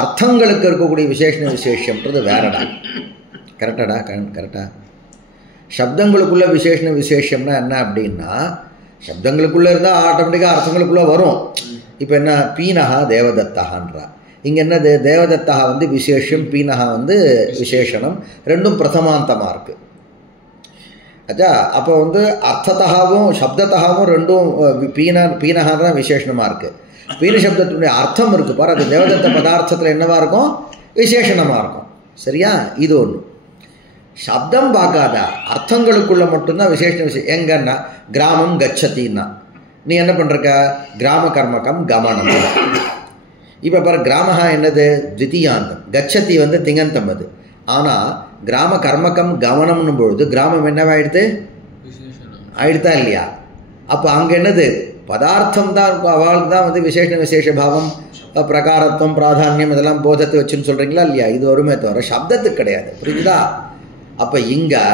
அர்த்தங்களுக்கு இருக்கக்கூடிய விசேஷண விசேஷம்ன்றது வேறடா. கரெக்டாடா? கரெக்டா? சப்தங்களுக்குள்ள விசேஷண விசேஷம்னா என்ன அப்படின்னா, சப்தங்களுக்குள்ளே இருந்தால் ஆட்டோமேட்டிக்காக அர்த்தங்களுக்குள்ளே வரும். இப்போ என்ன பீனஹா தேவதத்தகான்றா, இங்கே என்னது தேவதத்தா வந்து விசேஷம், பீனஹா வந்து விசேஷணம், ரெண்டும் பிரதமாந்தமாக இருக்குது. ஆச்சா, அப்போ வந்து அர்த்தத்தாகவும் சப்தத்தாகவும் ரெண்டும் பீனஹா தான் விசேஷணமாக இருக்குது. பீன சப்தத்தினுடைய அர்த்தம் இருக்குது பாரு, அது தேவதத்த பதார்த்தத்தில் என்னவாக இருக்கும்? விசேஷணமாக இருக்கும். சரியா? இது ஒன்று. சப்தம் பார்க்காத அர்த்தங்களுக்குள்ள மட்டும்தான் விசேஷ விஷயம். எங்கன்னா கிராமம் கச்சத்தின்னா நீ என்ன பண்ணுறக்க? கிராம கர்மகம் கமனம். இப்போ பாரு, கிராமஹா என்னது? த்விதீயாந்தம். கச்சத்தி வந்து திங்கந்தம். அது ஆனால் கிராம கர்மகம் கவனம்னும் பொழுது கிராமம் என்னவாயிடுது? ஆயிடுதா இல்லையா? அப்போ அங்கே என்னது? பதார்த்தம் தான். அவளுக்கு தான் வந்து விசேஷ விசேஷ பாவம், பிரகாரத்துவம், பிராதானியம் இதெல்லாம் போதத்தை வச்சுன்னு சொல்கிறீங்களா இல்லையா? இது வருமே தவிர சப்தத்துக்கு கிடையாது. புரிஞ்சுதா? அப்போ இங்கே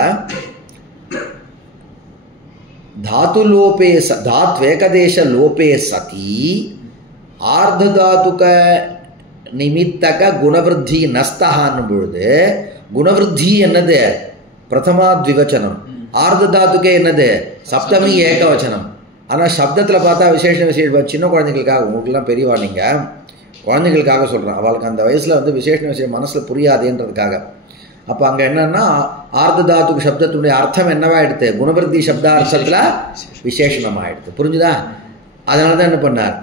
தாத்து லோபே தாத்வேகதேச லோபே சதி ஆர்த்ததாத்துக நிமித்தக குணவருத்தி நஸ்தகான்னும் பொழுது குணவருத்தி என்னது? பிரதமா த்விவச்சனம். ஆர்த்ததாத்துக்கே என்னது? சப்தமி ஏகவச்சனம். ஆனால் சப்தத்தில் பார்த்தா விசேஷ விசேஷ சின்ன குழந்தைகளுக்காக, உங்களுக்குலாம் பெரியவா நீங்கள் குழந்தைகளுக்காக சொல்கிறேன், அவளுக்கு அந்த வயசில் வந்து விசேஷ விஷயம் மனசில் புரியாதுன்றதுக்காக. அப்போ அங்கே என்னன்னா ஆர்த்ததாத்துக்கு சப்தத்துடைய அர்த்தம் என்னவாயிடுது? குணவருத்தி சப்தார்த்தத்தில் விசேஷணமாயிடுது. புரிஞ்சுதா? அதனால தான் என்ன பண்ணார்?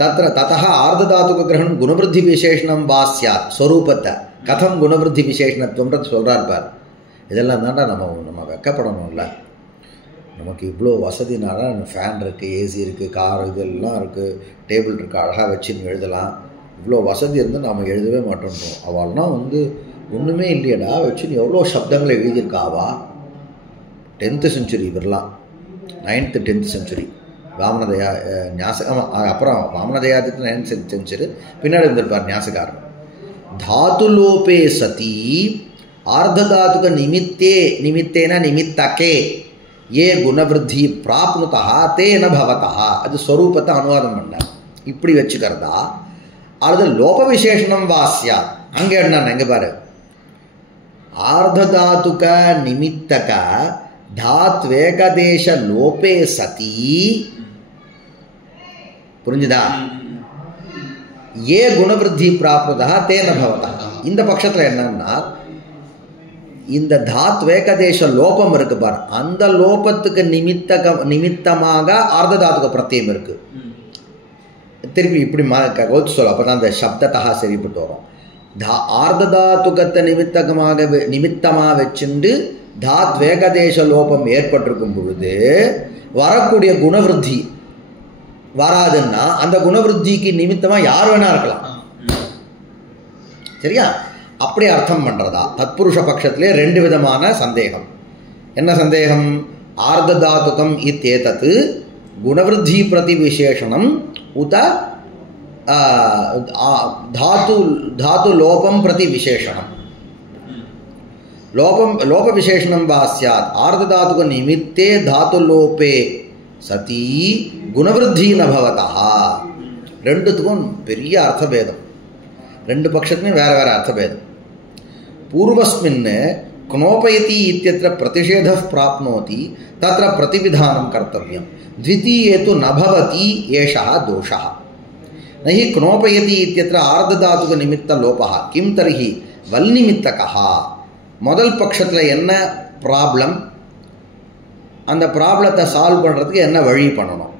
தத்தः ஆர்த்ததாத்துக கிரகணம் குணவருத்தி விசேஷணம் பாஸ்யாத். ஸ்வரூபத்தை கதம் குணவருத்தி விசேஷணத்துவம்ன்றது சொல்கிறார் பார். இதெல்லாம் தாண்டா நம்ம வெக்கப்படணும்ல. நமக்கு இவ்வளோ வசதினால ஃபேன் இருக்குது, ஏசி இருக்குது, கார் இதெல்லாம் இருக்குது, டேபிள் இருக்குது, அழகாக வச்சுன்னு எழுதலாம். இவ்வளோ வசதி இருந்து நாம் எழுதவே மாட்டோன்றோம். அவள்லாம் வந்து ஒன்றுமே இல்லையடா வச்சுன்னு எவ்வளோ சப்தங்களை எழுதியிருக்காவா. 10th century இவரெல்லாம் 9th 10th century வாமனதயா ஞாசகம். அப்புறம் வாமனதயாதித்து 9th century பின்னாடி வந்திருப்பார் ஞாசகாரன். தாத்துலோபே சதி ஆர்த்ததாத்துக நிமித்தேன நிமித்தகே ஏ குணவருத்தி பிராப்னுதா தேன பவதா. அது ஸ்வரூபத்தை அனுவாதம் பண்ணார். இப்படி வச்சுக்கிறதா அல்லது லோப விசேஷனம் வாசியா? அங்கே என்ன எங்கே பாரு, ஆர்த்ததாத்துக நிமித்தக தாத்வேகதேச லோபே சதி. புரிஞ்சுதா? ஏ குணவருத்தி பிராப்னுதா தேன பவதா. இந்த பட்சத்தில் என்னன்னா இந்த தாத்வேகதேச லோபம் இருக்கு பார், அந்த லோபத்துக்கு நிமித்தமாக ஆர்த்ததாத்துக பிரத்யம் இருக்கு. திருப்பி இப்படி கோத்து சொல்ல, அப்போ தான் அந்த சப்தத்தகா சரிப்பட்டு வரும். ஆர்த்ததாத்துகத்தை நிமித்தமாக வச்சுண்டு தாத்வேகதேச லோபம் ஏற்பட்டிருக்கும் பொழுது வரக்கூடிய குணவருத்தி வராதுன்னா அந்த குணவருத்திக்கு நிமித்தமாக யார் வேணா இருக்கலாம். சரியா? அப்படி அர்த்தம் பண்ணுறதா? தத்புருஷ பட்சத்திலே 2 விதமான சந்தேகம். என்ன சந்தேகம்? ஆர்த்ததாத்துகம் இத்தேதத் குணவருத்தி பிரதி விசேஷணம் உத தாத்து லோபம் பிரதி விசேஷணம். லோப விசேஷணம் வா ஸ்யாத் ஆர்த்ததாத்துக நிமித்தே தாத்து லோபே சதி குணவருத்தி ந பவதா. ரெண்டுத்துக்கும் பெரிய அர்த்தபேதம். 2 பட்சத்துலையும் வேறு வேறு அர்த்தபேதம். பூர்வஸ்மின் क्नोपयति इत्यत्र प्रतिषेधः प्राप्नोति तत्र प्रतिविधानं कर्तव्यं द्वितीये तु न भवति एषः दोषः न हि क्नोपयति इत्यत्र आर्धधातुकनिमित्तलोपः किं तर्हि वल्निमित्तकः முதல் பட்சத்தில் என்ன ப்ராப்ளம் அந்த ப்ராப்ளத்தை சால்வ் பண்ணுறதுக்கு என்ன வழி பண்ணணும்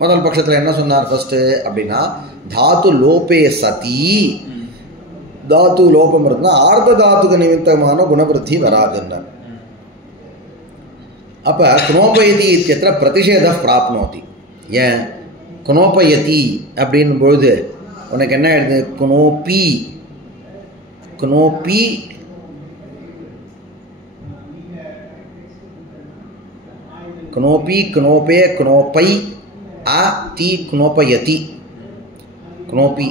முதல் பட்சத்தில் என்ன சொன்னார் ஃபஸ்ட்டு அப்படின்னா தாத்து லோபே சதி தாத்து லோபம் இருந்தால் ஆர்த்த தாத்துக்கு நிமித்தமான குணவருத்தி வராதுன்னார் அப்போ குணோபயதி இத்தியத்திர பிரதிஷேத பிராப்னோதி ஏன் குணோபயதி அப்படின் பொழுது உனக்கு என்ன ஆயிடுது குணோபி குணோபி क्नोपी क्नोपे क्नोपै आ ती क्नोपयति क्नोपी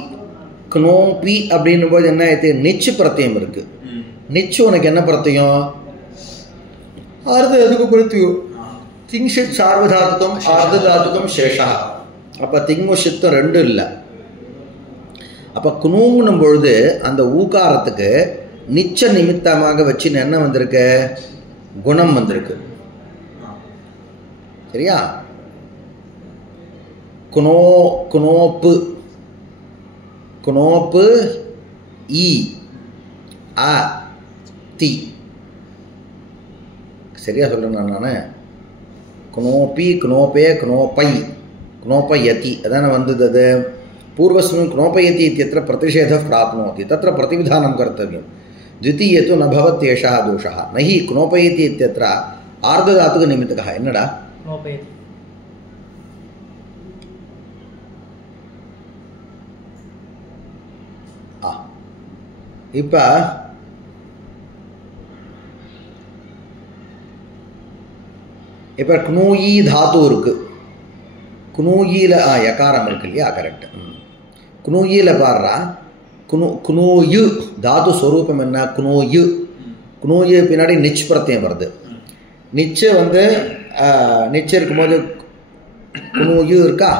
क्नोपी அப்படின்னும்போது என்ன ஆயிடுது நிச்சு பிரத்யம் இருக்கு நிச்சு உனக்கு என்ன பிரத்யம் ஆர்த்த எதுக்கு பிரத்யம் திங்ஷித் சார்வதாத்துக்கம் ஆர்த்ததாத்துக்கம் சேஷா அப்போ திங்முஷித்தம் ரெண்டும் இல்லை அப்போ குனூங்கும் பொழுது அந்த ஊகாரத்துக்கு நிச்ச நிமித்தமாக வச்சு என்ன வந்திருக்கு குணம் வந்திருக்கு சரியா குனோ குனோப்பு குனோப்பு ஈ ஆ தி சரியா சொல்கிறேன் நான் குனோப்பி குனோப்பே குனோப்பை குனோப்பயதி அதான வந்தது அது पूर्वस्मिन् क्नोपयति इत्यत्र प्रतिषेधः प्राप्नोति तत्र प्रतिविधानं कर्तव्यं द्वितीये तु न भवत्येषः दोषः न हि क्नोपयति इत्यत्र आर्धधातुकनिमित्तकः என்னடா क्नोपयति இப்போ இப்போ क्नूयी धातु இருக்கு क्नूयीல யகாரம் இருக்கு இல்லையா கரெக்ட் क्नूयीல பாருடா क्नूयு தாது ஸ்வரூபம் என்ன क्नूयு क्नूयு பின்னாடி நிச் பிரத்யம் வருது நிச்சு வந்து நிச்சு இருக்கும்போது क्नूयु இருக்கா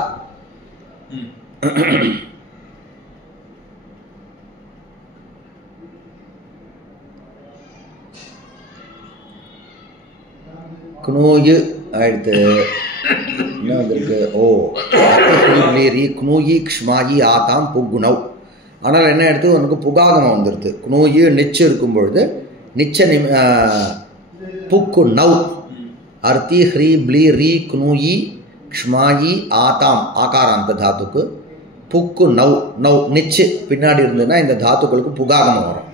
क्नूयु அடுத்து என்ன வந்திருக்கு ஓ ரீ क्नूयி क्ष्मायி ஆதாம் புகுணவ் ஆனால் என்ன எடுத்து உனக்கு புகாகமம் வந்துடுது क्नूयு நிச்சு இருக்கும் பொழுது நிச்ச புக்கு நவ் அர்த்தி ஹ்ரீ ப்ளீ ரீ क्नूयி क्ष्मायி ஆதாம் ஆகாராந்த தாத்துக்கு புக்கு நவ் நவ் நிச்சு பின்னாடி இருந்ததுன்னா இந்த தாத்துக்களுக்கு புகாகமம் வரும்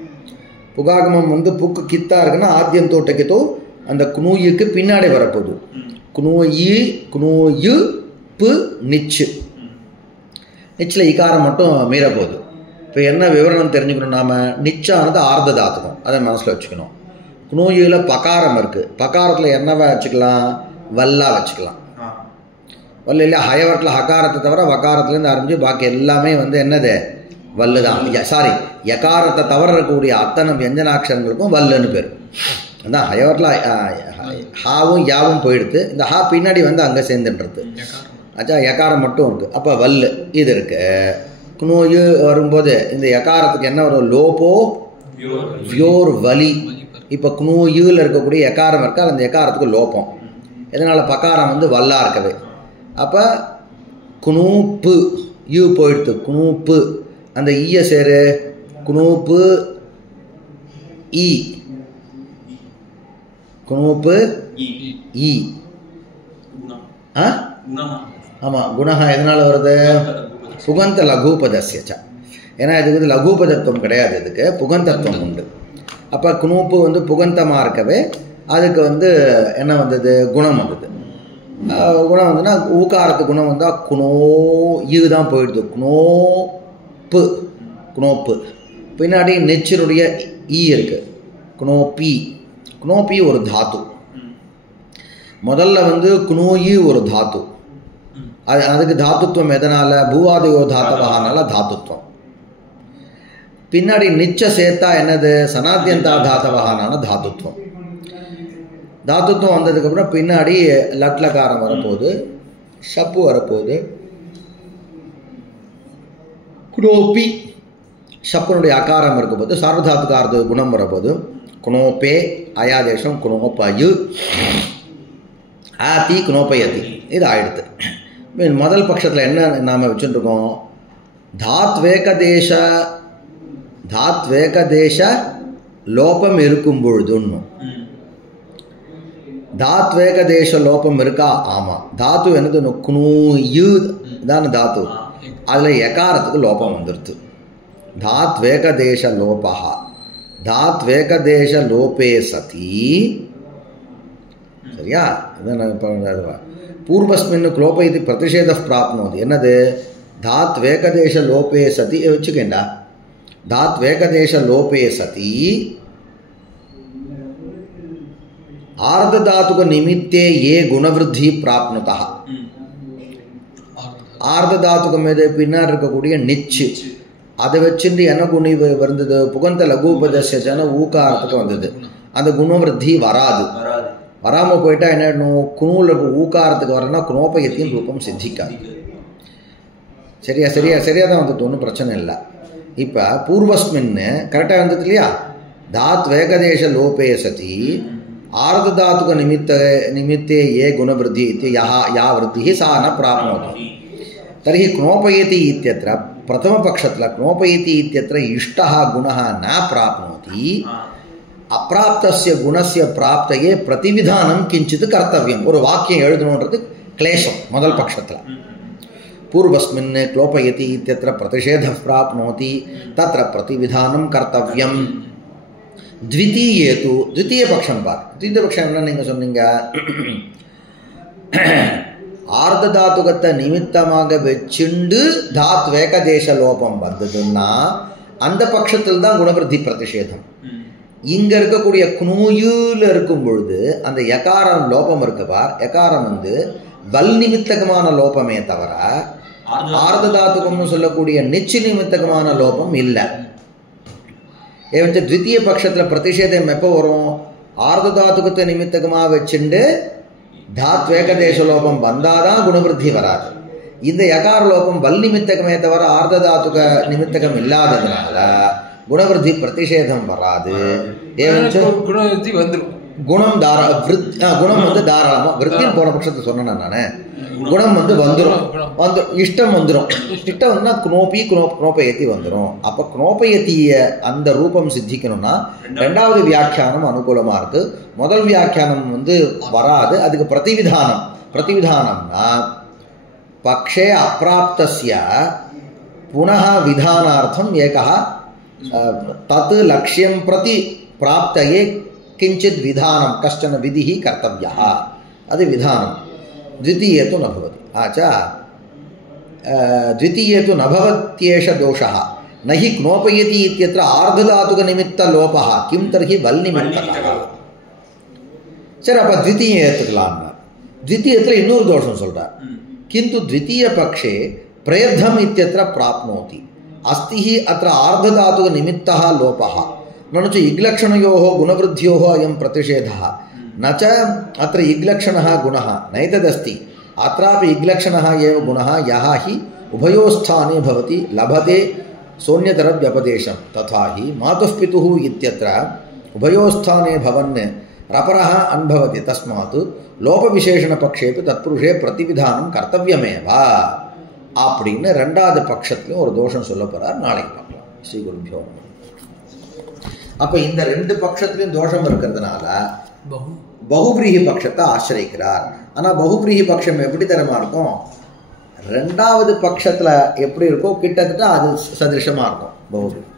புகாகமம் வந்து புக்கு கித்தா இருக்குன்னா ஆத்தியம் தோட்டக்கித்தோ அந்த क्नूयुக்கு பின்னாடி வரப்போகுது क्नूयி क्नूयு பு நிச்சு நிச்சில் இகாரம் மட்டும் மீறப்போகுது இப்போ என்ன விவரணம் தெரிஞ்சுக்கணும் நாம் நிச்சானது ஆர்த்த தாத்துக்கும் அதை மனசில் வச்சுக்கணும் क्नूयुல பகாரம் இருக்குது பகாரத்தில் என்னவா வச்சுக்கலாம் வல்லா வச்சுக்கலாம் வல்ல இல்லை ஹயவரத்தில் ஹகாரத்தை தவிர வகாரத்துலேருந்து ஆரம்பித்து பாக்கி எல்லாமே வந்து என்னது வல்லு தான் சாரி யகாரத்தை தவிர இருக்கக்கூடிய அத்தனை வியஞ்சனாட்சரங்களுக்கும் வல்லுன்னு பேர் அதான் ஹயவரத்தில் ஹாவும் யாவும் போயிடுது இந்த ஹா பின்னாடி வந்து அங்கே சேர்ந்துன்றது ஆச்சா யகாரம் மட்டும் இருக்குது அப்போ வல்லு இது இருக்கு क्नूयு வரும்போது இந்த யகாரத்துக்கு என்ன வரும் லோபோ வியோர் வலி இப்போ क्नूयुல இருக்கக்கூடிய யகாரம் இருக்கா அந்த யகாரத்துக்கு லோபம் இதனால் பகாரம் வந்து வல்லா இருக்கவே அப்போ क्नूப்பு யூ போயிடுது क्नूப்பு அந்த ஈய சேரு क्नूப்பு ஈ क्नूப்பு ஈ ஆமாம் குணஹா எதனால் வருது புகந்த லഘூபதஸ்யச்ச ஏன்னா இதுக்கு வந்து லഘூபதத்துவம் கிடையாது இதுக்கு புகந்தத்துவம் உண்டு அப்போ क्नूப்பு வந்து புகந்தமாக இருக்கவே அதுக்கு வந்து என்ன வந்தது குணம் வந்தது குணம் வந்துன்னா ஊகாரத்து குணம் வந்தால் குணோ ஈ தான் போயிடுது குணோப்பு குணோப்பு பின்னாடி நெச்சினுடைய ஈ இருக்குது குணோப்பி குணோப்பி ஒரு தாத்து முதல்ல வந்து குணோயி ஒரு தாத்து அதுக்கு தாத்துத்வம் எதனால் பூவாதயோ தாத்தவகானால தாத்துத்வம் பின்னாடி நிச்ச சேர்த்தா என்னது சனாத்தியந்தா தாத்தவகானான தாத்துத்வம் தாத்துத்வம் வந்ததுக்கப்புறம் பின்னாடி லட்லகாரம் வரப்போகுது ஷப்பு வரப்போகுது குணோப்பி ஷப்பனுடைய அகாரம் இருக்கும்போது சார்வதாத்துக்காரது குணம் வரப்போகுது குணோப்பே அயாதேசம் குணோப்பயு ஆதி குணோப்பயதி இது ஆயிடுது. முதல் பட்சத்தில் என்ன நாம் வச்சுருக்கோம்? தாத்வேகதேச லோபம் இருக்கும் பொழுதுன்னு. தாத்வேகதேச லோபம் இருக்கா? ஆமாம். தாத்து என்னது? குணூயு தானே தாத்து. அதில் எகாரத்துக்கு லோபம் வந்துடுது. தாத்வேகதேச லோபா தாத்வேகதேச லோபே சதி. சரியா? பூர்வஸ்மின் குலோப இது பிரதிஷேத பிராப்னோது. என்னது? தாத்வேகதேச லோபே சதி வச்சுக்கேண்டா. தாத்வேகதேச லோபே சதி ஆர்ததாத்துக நிமித்தே ஏ குணவிருத்தி பிராப்னுதா. ஆர்ததாத்துகம் மீது பின்னாடி இருக்கக்கூடிய நிச்சு அதை வச்சுட்டு என்ன குணி வந்தது? புகந்த லகுபதன ஊக்காரத்துக்கு வந்தது. அந்த குணவிருத்தி வராது. வராமல் போயிட்டா என்ன? குணூல ஊக்காரத்துக்கு வரனா குணோபயத்தின் ரூபம் சித்திக்காது. சரியா சரியா சரியா தான் வந்துட்டு, ஒன்றும் பிரச்சனை இல்லை. இப்போ பூர்வஸ்மின்னு கரெக்டாக வந்தது இல்லையா? தாத் வேகதேச லோபே சதி ஆர்ததாத்துக நிமித்தே ஏ குணவிருத்தி யா விருத்தி சா ந பிராப்னோதி. तर्हि क्नोपयति इत्यत्र प्रथमपक्षत्र क्नोपयति इत्यत्र इष्टः गुणः न प्राप्नोति. अप्राप्तस्य गुणस्य प्राप्तये प्रतिविधानं किञ्चित् कर्तव्यम्. ஒரு வாக்கியம் எழுதணும்ன்றது क्लेशம் முதல் பட்சத்தில். पूर्वस्मिन् क्लोपयति इत्यत्र प्रतिषेधः प्राप्नोति तत्र प्रतिविधानं कर्तव्यम्. द्वितीये तु द्वितीयपक्षं பார். द्वितीयपक्षம் என்ன நீங்க சொன்னீங்க? ஆர்ததாத்துகத்தை நிமித்தமாக வச்சுண்டு தாத் வேகதேச லோபம் வந்ததுன்னா அந்த பட்சத்தில் தான் குணவிருத்தி பிரதிஷேதம். இங்க இருக்கக்கூடிய குணூயுல இருக்கும் பொழுது அந்த யகாரம் லோபம் இருக்குவார். யகாரம் வந்து வல் நிமித்தகமான லோபமே தவிர ஆர்ததாத்துகம்னு சொல்லக்கூடிய நிச்சு நிமித்தகமான லோபம் இல்லை. ஏவஞ்ச த்விତୀய பட்சத்தில் பிரதிஷேதம் எப்போ வரும்? ஆர்ததாத்துகத்தை நிமித்தகமாக வச்சுண்டு தாத்வேகதேச லோபம் வந்தாதான் குணவிருத்தி வராது. இந்த யகார லோபம் வல் நிமித்தகமே தவிர ஆர்ததாத்துக நிமித்தகம் இல்லாததுனால குணவிருத்தி பிரதிஷேதம் வராது. குணவிருத்தி வந்துடும். குணம் குணம் வந்து தாராளமாக விருத்தின்னு போன பட்சத்தை சொன்னேன் நான். குணம் வந்து வந்துடும். இஷ்டம் வந்துடும். இஷ்டம் வந்துன்னா குணோபயத்தி வந்துடும். அப்போ குணோபயத்திய அந்த ரூபம் சித்திக்கணும்னா ரெண்டாவது வியாக்கியானம் அனுகூலமாக இருக்குது. முதல் வியாக்கியானம் வந்து வராது. அதுக்கு பிரதிவிதானம்னா பக்ஷே அப்பிராப்தஸ்ய புனः விதானார்த்தம் ஏகः தத் லக்ஷ்யம் பிரதி பிராப்தயே किंचित विधानम कश्चन विधि कर्तव्यः. अदे विधानम. द्वितीये तु न भवति. आचा द्वितीये तु न भवत्येष दोषः. न हि क्नोपयति इत्यत्र आर्धधातुकनिमित्तलोपः किं तर्हि वल्निमित्तकः. सर अब द्वितीये एत्तुकलाम. द्वितीयत्र इन्नोरु दोषं सोल्रार. किन्तु द्वितीय पक्षे प्रयद्धम इत्यत्र प्राप्नोति. अस्ति हि अत्र आर्धधातुकनिमित्तः लोपः. न च इग्लक्षणयोः गुणवृद्ध्योः अयं प्रतिषेधः. न च अत्र इग्लक्षणः गुणः नैतदस्ति. अत्रापि इग्लक्षणः एव गुणः यः हि उभयोस्थाने भवति लभते सोऽन्यतरव्यपदेशं. तथा हि मातुः पितुः इत्यत्र उभयोस्थाने भवन् रपरः अनुभवति. तस्मात् लोपविशेषणपक्षेपि तत्पुरुषे प्रतिविधानं कर्तव्यमेव. அப்படின்னு ரெண்டாவது பட்சத்துலையும் ஒரு தோஷம் சொல்ல போகிறார். நாளைக்கு பார்க்கலாம். ஸ்ரீ குருபியோ. அப்போ இந்த ரெண்டு பட்சத்துலையும் தோஷம் இருக்கிறதுனால பகுபிரீஹி பட்சத்தை ஆசிரிக்கிறார். ஆனால் பகுபிரீஹி பட்சம் எப்படி தரமா இருக்கும்? ரெண்டாவது பட்சத்தில் எப்படி இருக்கோ கிட்டத்தட்ட அது சதிருஷமாக இருக்கும் பகுபிரீஹி.